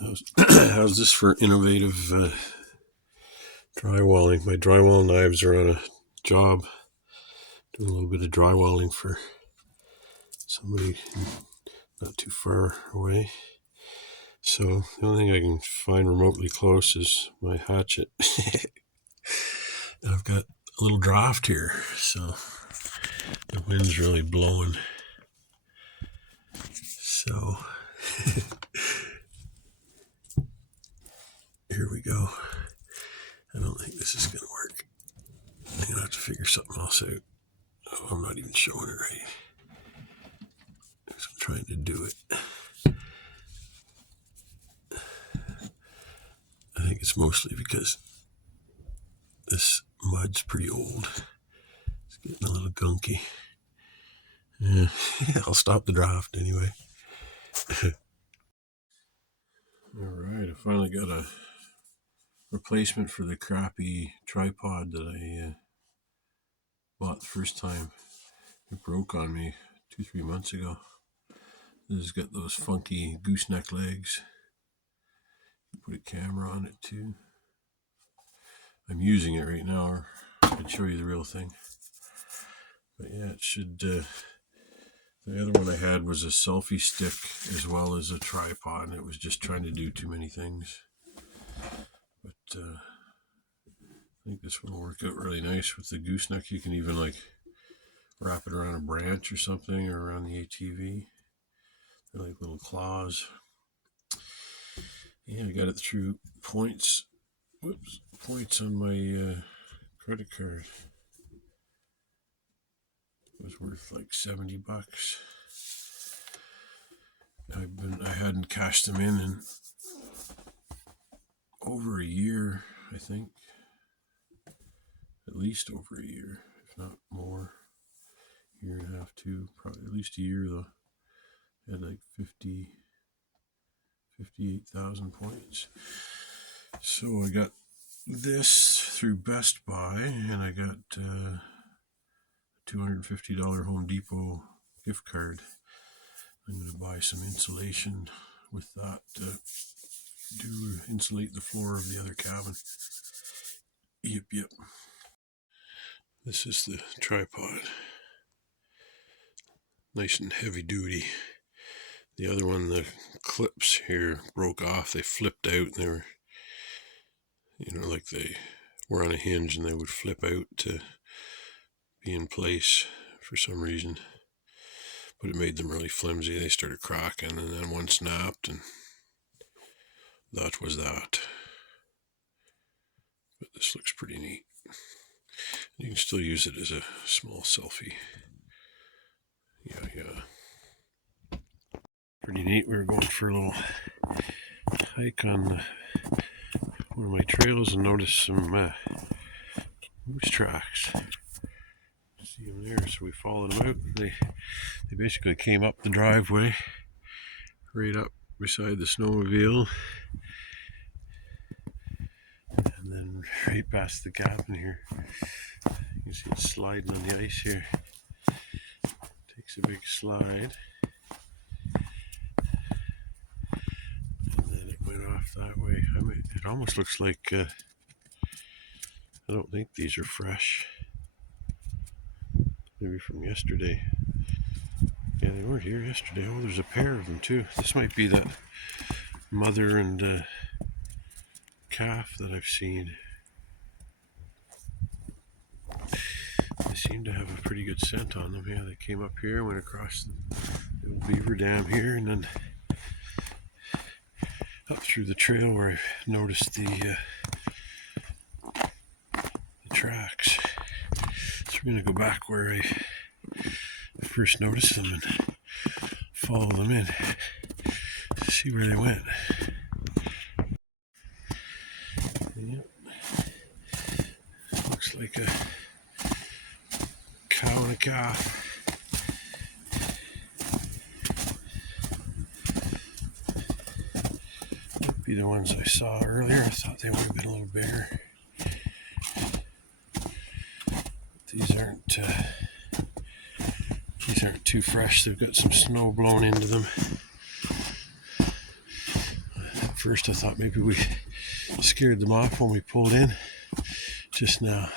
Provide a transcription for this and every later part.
How's this for innovative drywalling? My drywall knives are on a job. Doing a little bit of drywalling for somebody not too far away. So the only thing I can find remotely close is my hatchet. And I've got a little draft here, so the wind's really blowing. So here we go. I don't think this is going to work. I'm going to have to figure something else out. Oh, I'm not even showing it right. I'm trying to do it. I think it's mostly because this mud's pretty old. It's getting a little gunky. Yeah, I'll stop the draft anyway. Alright, I finally got a replacement for the crappy tripod that I bought the first time. It broke on me 2-3 months ago. This has got those funky gooseneck legs. Put a camera on it too. I'm using it right now, or I can show you the real thing. But yeah, it should. The other one I had was a selfie stick as well as a tripod, and it was just trying to do too many things. But I think this one will work out really nice with the gooseneck. You can even like wrap it around a branch or something, or around the ATV. They're like little claws. Yeah, I got it through points. Whoops, points on my credit card. It was worth like $70. I hadn't cashed them in over a year, I think. At least over a year, if not more. Year and a half, too. Probably at least a year though. I had like 58,000 points. So I got this through Best Buy, and I got a $250 Home Depot gift card. I'm going to buy some insulation with that to insulate the floor of the other cabin. Yep. This is the tripod. Nice and heavy duty. The other one, the clips here broke off. They flipped out, and they were, like they were on a hinge, and they would flip out to be in place for some reason. But it made them really flimsy. They started cracking, and then one snapped, and that was that. But this looks pretty neat. You can still use it as a small selfie. Yeah. Pretty neat. We were going for a little hike on one of my trails and noticed some moose tracks. See them there, so we followed them out. They basically came up the driveway, right up beside the snowmobile, and then right past the cabin here. You can see it sliding on the ice here. Takes a big slide. Off that way. It almost looks like I don't think these are fresh. Maybe from yesterday. Yeah, they weren't here yesterday. Oh, there's a pair of them too. This might be that mother and calf that I've seen. They seem to have a pretty good scent on them. Yeah, they came up here, went across the old beaver dam here, and then up through the trail where I noticed the tracks. So we're going to go back where I first noticed them and follow them in to see where they went. Yep. Looks like a cow and a calf. Be the ones I saw earlier. I thought they would have been a little bigger. These aren't too fresh. They've got some snow blown into them. first I thought maybe we scared them off when we pulled in just now.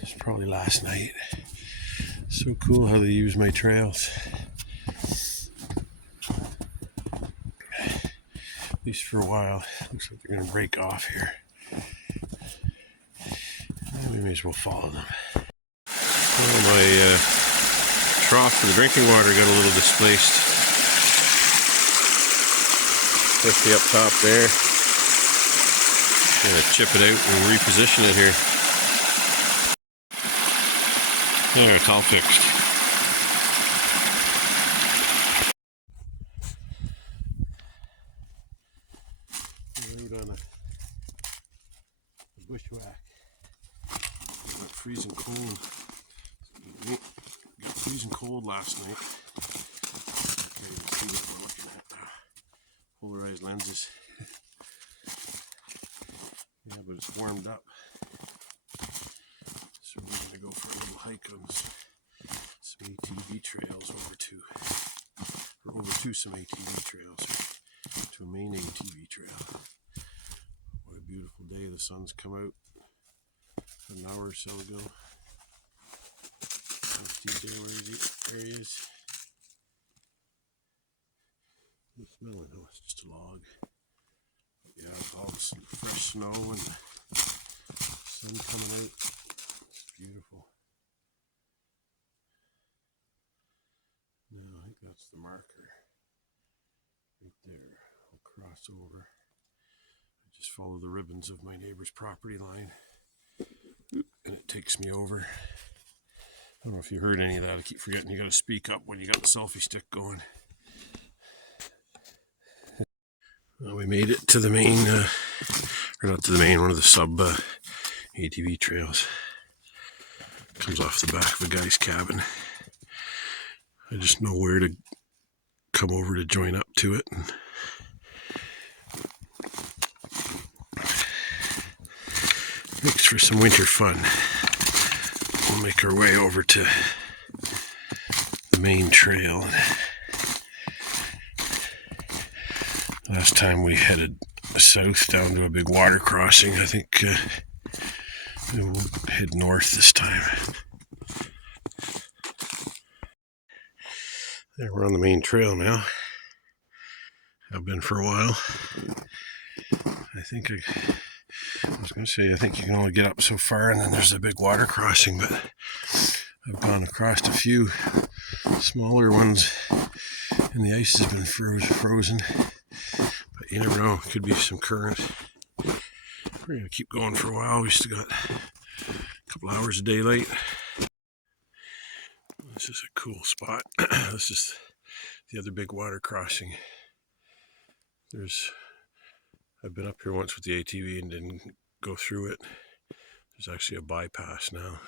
It's probably last night. So cool how they use my trails. At least for a while. Looks like they're going to break off here. We may as well follow them. Well, my trough for the drinking water got a little displaced. Especially up top there. Gonna chip it out and reposition it here. There, it's all fixed. We're out on a bushwhack. It got freezing cold. It got freezing cold last night. Can't even see what we're looking at now. Polarized lenses. Yeah, but it's warmed up. So we're going to go for a little hike on some ATV trails over to some ATV trails, to a main ATV trail. What a beautiful day. The sun's come out an hour or so ago. There he is. I'm smelling, oh, it's just a log. But yeah, it's all this fresh snow and sun coming out. It's beautiful. Now I think that's the marker. Right there. I'll cross over. I just follow the ribbons of my neighbor's property line. And it takes me over. I don't know if you heard any of that. I keep forgetting you got to speak up when you got the selfie stick going. Well, we made it to the main, or not to the main, one of the sub ATV trails. Comes off the back of a guy's cabin. I just know where to come over to join up to it. And makes for some winter fun. We'll make our way over to the main trail. Last time we headed south down to a big water crossing. I think we'll head north this time. There, we're on the main trail now. I've been for a while. I think I was going to say, I think you can only get up so far and then there's a big water crossing, but I've gone across a few smaller ones and the ice has been frozen. But you never know, it could be some current. We're going to keep going for a while. We still got a couple hours of daylight. This is a cool spot. This is the other big water crossing. I've been up here once with the ATV and didn't go through it. There's actually a bypass now.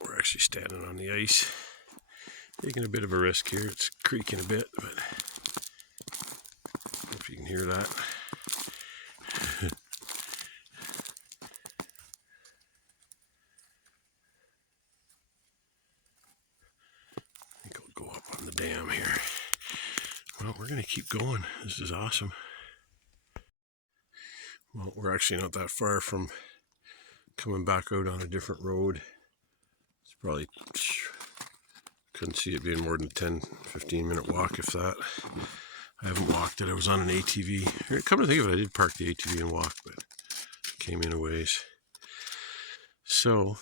We're actually standing on the ice. Taking a bit of a risk here. It's creaking a bit, but I don't know if you can hear that. I think I'll go up on the dam here. Well, we're going to keep going. This is awesome. Well, we're actually not that far from coming back out on a different road. It's probably, couldn't see it being more than a 10-15 minute walk, if that. I haven't walked it. I was on an ATV. Come to think of it, I did park the ATV and walk, but came in a ways. So,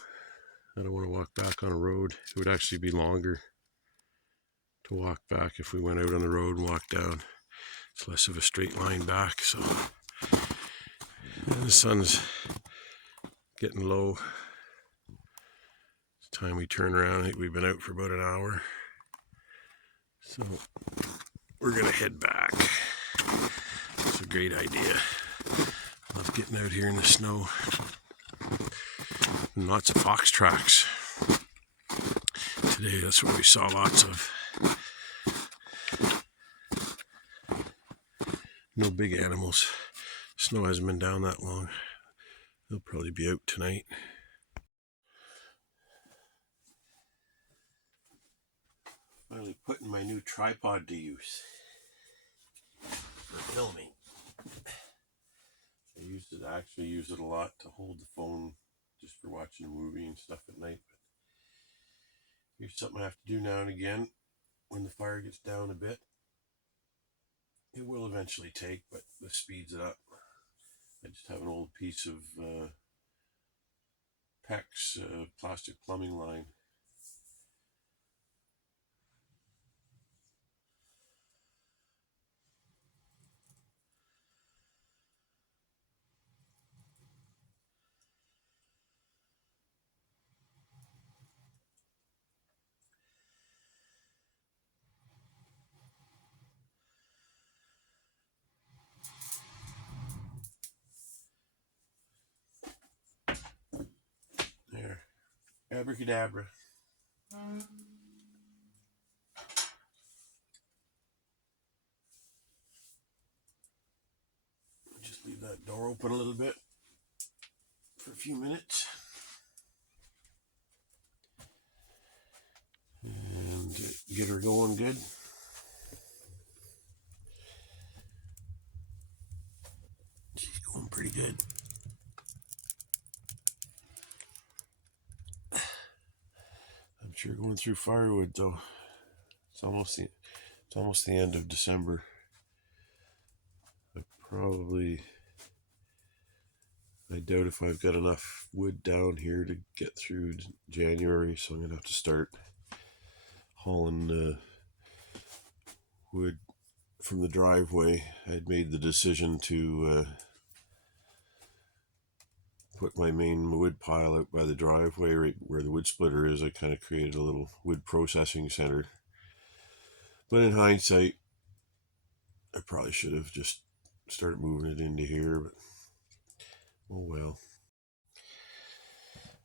I don't want to walk back on a road. It would actually be longer to walk back if we went out on the road and walked down. It's less of a straight line back, so the sun's getting low. It's time we turn around. I think we've been out for about an hour, so we're gonna head back. It's a great idea. Love getting out here in the snow. And lots of fox tracks today. That's what we saw lots of. No big animals. Snow hasn't been down that long. They'll probably be out tonight. Finally putting my new tripod to use for filming. I actually use it a lot to hold the phone just for watching a movie and stuff at night. But here's something I have to do now and again when the fire gets down a bit. It will eventually take, but this speeds it up. I just have an old piece of PEX plastic plumbing line. There. Abracadabra. Just leave that door open a little bit for a few minutes. And get her going good. She's going pretty good. I'm sure going through firewood though. It's almost the end of December. I doubt if I've got enough wood down here to get through January, so I'm gonna have to start hauling wood from the driveway. I'd made the decision to put my main wood pile out by the driveway, right where the wood splitter is. I kind of created a little wood processing center. But in hindsight, I probably should have just started moving it into here, but oh well.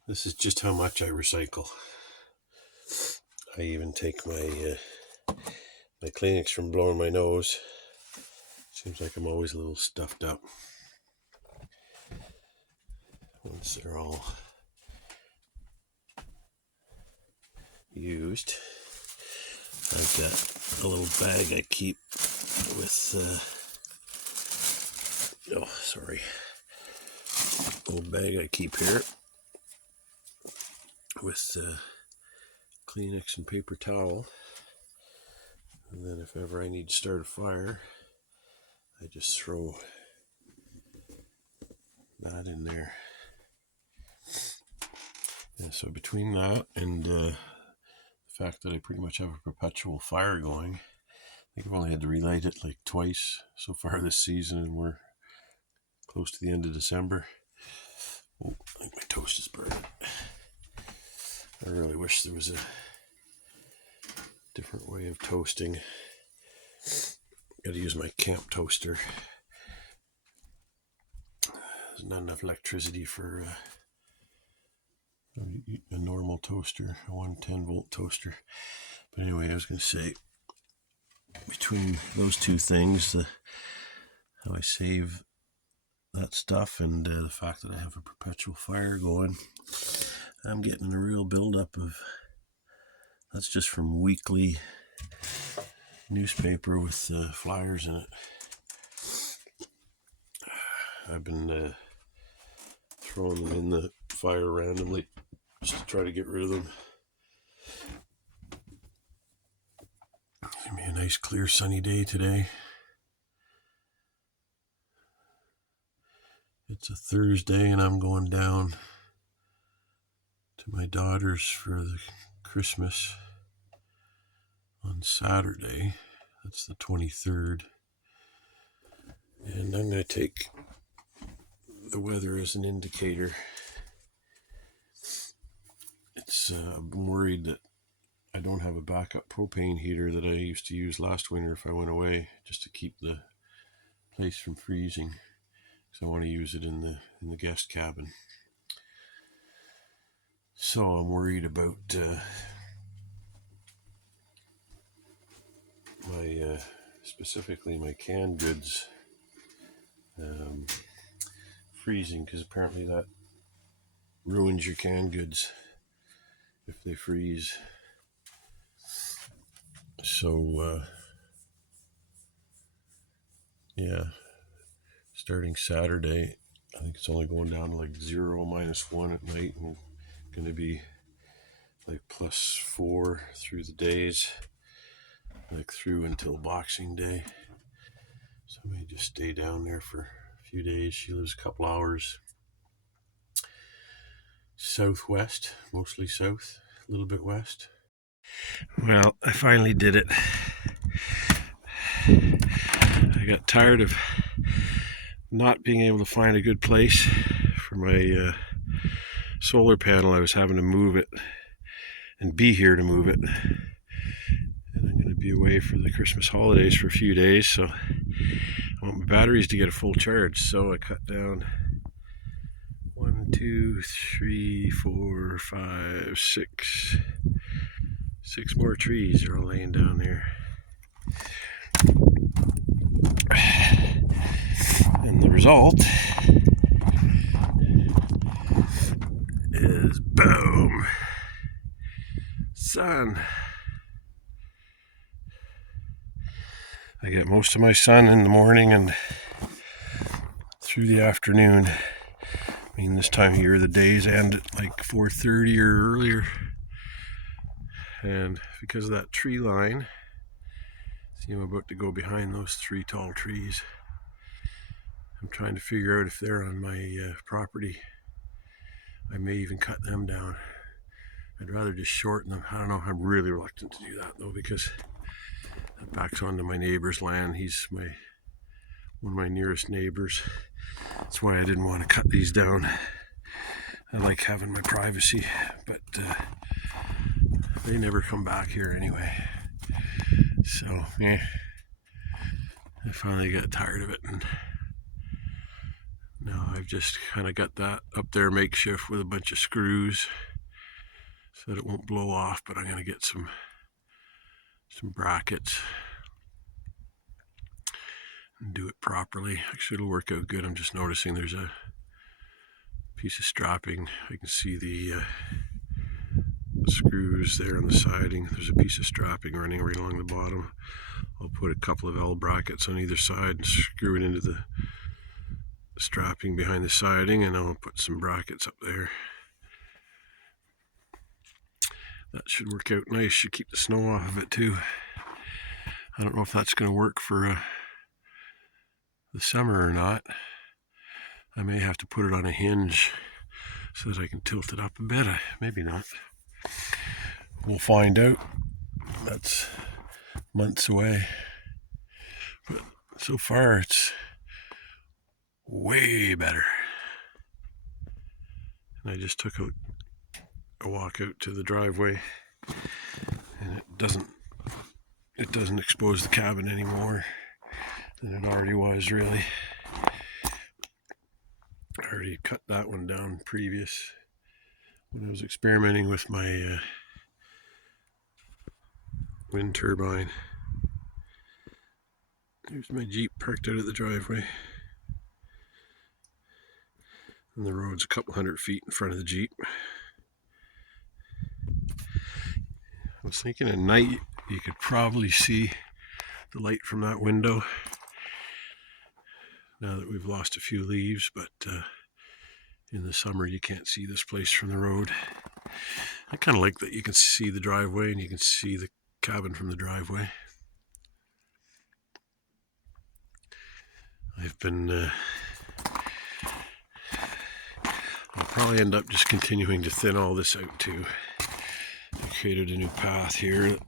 This is just how much I recycle. I even take my Kleenex from blowing my nose. Seems like I'm always a little stuffed up. Once they're all used, I've got a little bag I keep with old bag I keep here with Kleenex and paper towel, and then if ever I need to start a fire, I just throw that in there. Yeah, so between that and the fact that I pretty much have a perpetual fire going, I think I've only had to relight it like twice so far this season, and we're close to the end of December. Oh, I think my toast is burning. I really wish there was a different way of toasting. Got to use my camp toaster. There's not enough electricity for a normal toaster, a 110-volt toaster. But anyway, I was going to say, between those two things, how I save that stuff and the fact that I have a perpetual fire going, I'm getting a real buildup of, that's just from weekly newspaper with flyers in it. I've been throwing them in the fire randomly just to try to get rid of them. It's gonna be a nice clear sunny day today. It's a Thursday and I'm going down to my daughter's for the Christmas on Saturday. That's the 23rd. And I'm going to take the weather as an indicator. I'm worried that I don't have a backup propane heater that I used to use last winter if I went away, just to keep the place from freezing, because I want to use it in the guest cabin. So I'm worried about my specifically my canned goods freezing, because apparently that ruins your canned goods if they freeze. So, yeah, starting Saturday, I think it's only going down to like 0, -1 at night, and going to be like +4 through the days, like through until Boxing Day. So I may just stay down there for a few days. She lives a couple hours southwest, mostly south, a little bit west. Well, I finally did it. I got tired of not being able to find a good place for my solar panel. I was having to move it and be here to move it. And I'm going to be away for the Christmas holidays for a few days, so I want my batteries to get a full charge. So I cut down 1, 2, 3, 4, 5, 6. 6 more trees are all laying down there. And the result is boom! Sun. I get most of my sun in the morning and through the afternoon. I mean, this time of year the days end at like 4:30 or earlier. And because of that tree line, see, I'm about to go behind those 3 tall trees. I'm trying to figure out if they're on my property. I may even cut them down. I'd rather just shorten them. I don't know. I'm really reluctant to do that though, because it backs onto my neighbor's land. He's one of my nearest neighbors. That's why I didn't want to cut these down. I like having my privacy, but they never come back here anyway. So, yeah, I finally got tired of it, and now I've just kind of got that up there makeshift with a bunch of screws so that it won't blow off, but I'm going to get some brackets and do it properly. Actually, it'll work out good. I'm just noticing there's a piece of strapping. I can see the screws there on the siding. There's a piece of strapping running right along the bottom. I'll put a couple of L brackets on either side and screw it into the strapping behind the siding, and I'll put some brackets up there. That should work out nice. Should keep the snow off of it too. I don't know if that's going to work for the summer or not. I may have to put it on a hinge so that I can tilt it up a bit. Maybe not. We'll find out. That's months away. But so far it's way better. And I just took a walk out to the driveway, and it doesn't expose the cabin any more than it already was, really. I already cut that one down previous when I was experimenting with my wind turbine. There's my Jeep parked out of the driveway, and the road's a couple 100 feet in front of the Jeep. I was thinking at night you could probably see the light from that window now that we've lost a few leaves, but in the summer you can't see this place from the road. I kind of like that you can see the driveway and you can see the cabin from the driveway. I'll probably end up just continuing to thin all this out too. I created a new path here that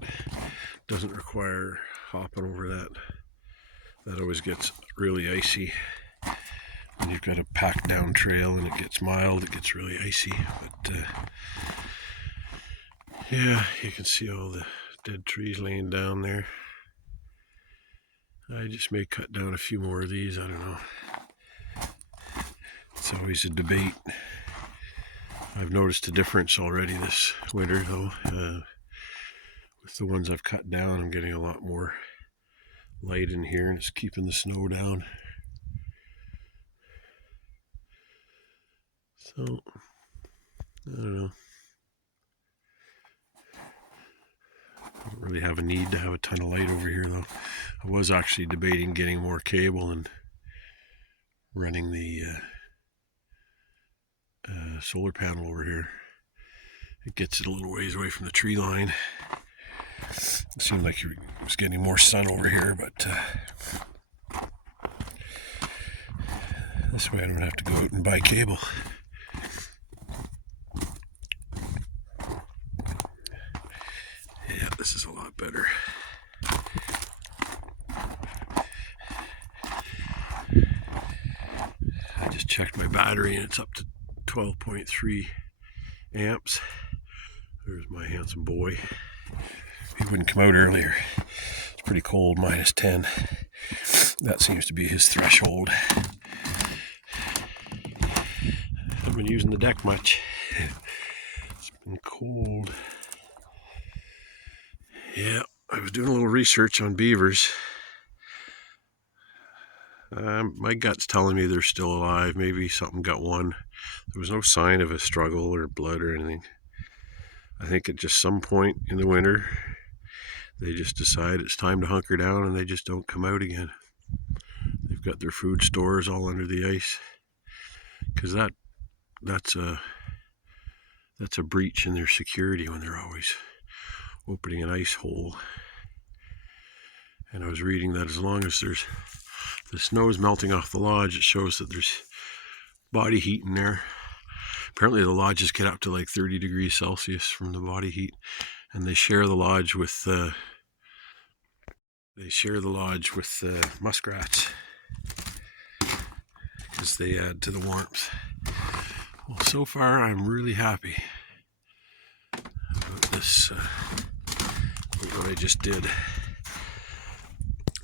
doesn't require hopping over that. That always gets really icy. When you've got a packed down trail and it gets mild, it gets really icy. But yeah, you can see all the dead trees laying down there. I just may cut down a few more of these, I don't know. It's always a debate. I've noticed a difference already this winter though. With the ones I've cut down, I'm getting a lot more light in here and it's keeping the snow down. So, I don't know. I don't really have a need to have a ton of light over here though. I was actually debating getting more cable and running the solar panel over here. It gets it a little ways away from the tree line. It seemed like it was getting more sun over here, but this way I don't have to go out and buy cable. Yeah, this is a lot better. I just checked my battery and it's up to 12.3 amps. There's my handsome boy. He wouldn't come out earlier. It's pretty cold, -10. That seems to be his threshold. Haven't been using the deck much. It's been cold. Yeah, I was doing a little research on beavers. My gut's telling me they're still alive. Maybe something got one. There was no sign of a struggle or blood or anything. I think at just some point in the winter, they just decide it's time to hunker down and they just don't come out again. They've got their food stores all under the ice. Because that's a breach in their security when they're always opening an ice hole. And I was reading that as long as the snow is melting off the lodge, it shows that there's body heat in there. Apparently the lodges get up to like 30 degrees Celsius from the body heat, and they share the lodge with muskrats because they add to the warmth. Well, so far I'm really happy about this, what I just did.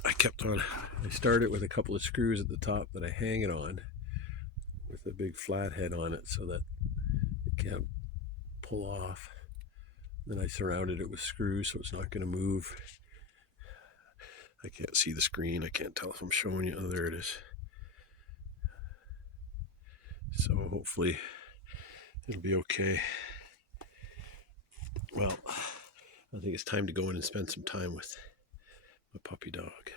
I started with a couple of screws at the top that I hang it on with a big flat head on it so that it can't pull off. Then I surrounded it with screws so it's not going to move. I can't see the screen. I can't tell if I'm showing you. Oh, there it is. So hopefully it'll be okay. Well, I think it's time to go in and spend some time with my puppy dog.